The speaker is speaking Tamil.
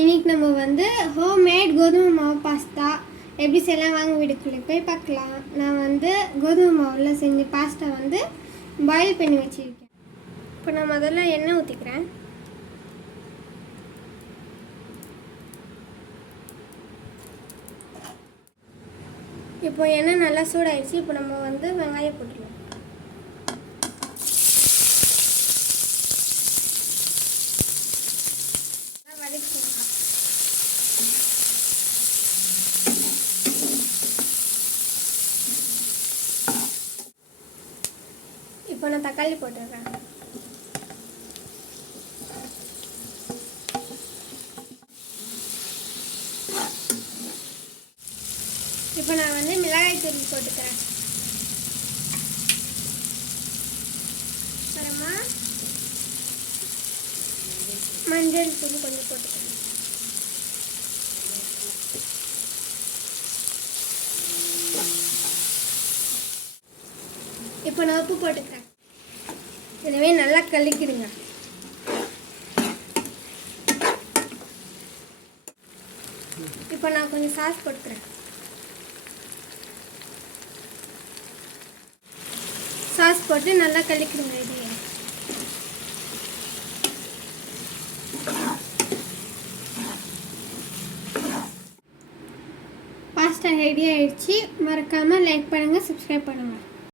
இன்னைக்கு நம்ம வந்து ஹோம்மேட் கோதுமை மாவு பாஸ்தா எப்படி செய்யலாம் வாங்க வீட்டுக்குள்ளே போய் பார்க்கலாம். நான் வந்து கோதுமை மாவில் செஞ்ச பாஸ்தா வந்து பாயில் பண்ணி வச்சுருக்கேன். இப்போ நான் முதல்ல எண்ணெய் ஊற்றிக்கிறேன். இப்போ எண்ணெய் நல்லா சூடாயிடுச்சு. இப்போ நம்ம வந்து வெங்காயம் போட்டுக்கலாம். இப்போ நான் தக்காளி போட்டுருக்கேன். இப்போ நான் வந்து மிளகாய் தூள் போட்டுக்கிறேன். அப்புறமா மஞ்சள் தூள் கொஞ்சம் போட்டுக்கிறேன். இப்போ நான் உப்பு போட்டுக்கிறேன். எனவே நல்லா கலக்கிடுங்க. இப்போ நான் கொஞ்சம் சாஸ் போட்டுக்கிறேன். சாஸ் போட்டு நல்லா கலக்கிடுங்க. இதையே பாஸ்தா ரெடி ஆயிடுச்சு. மறக்காமல் லைக் பண்ணுங்கள், சப்ஸ்கிரைப் பண்ணுங்கள்.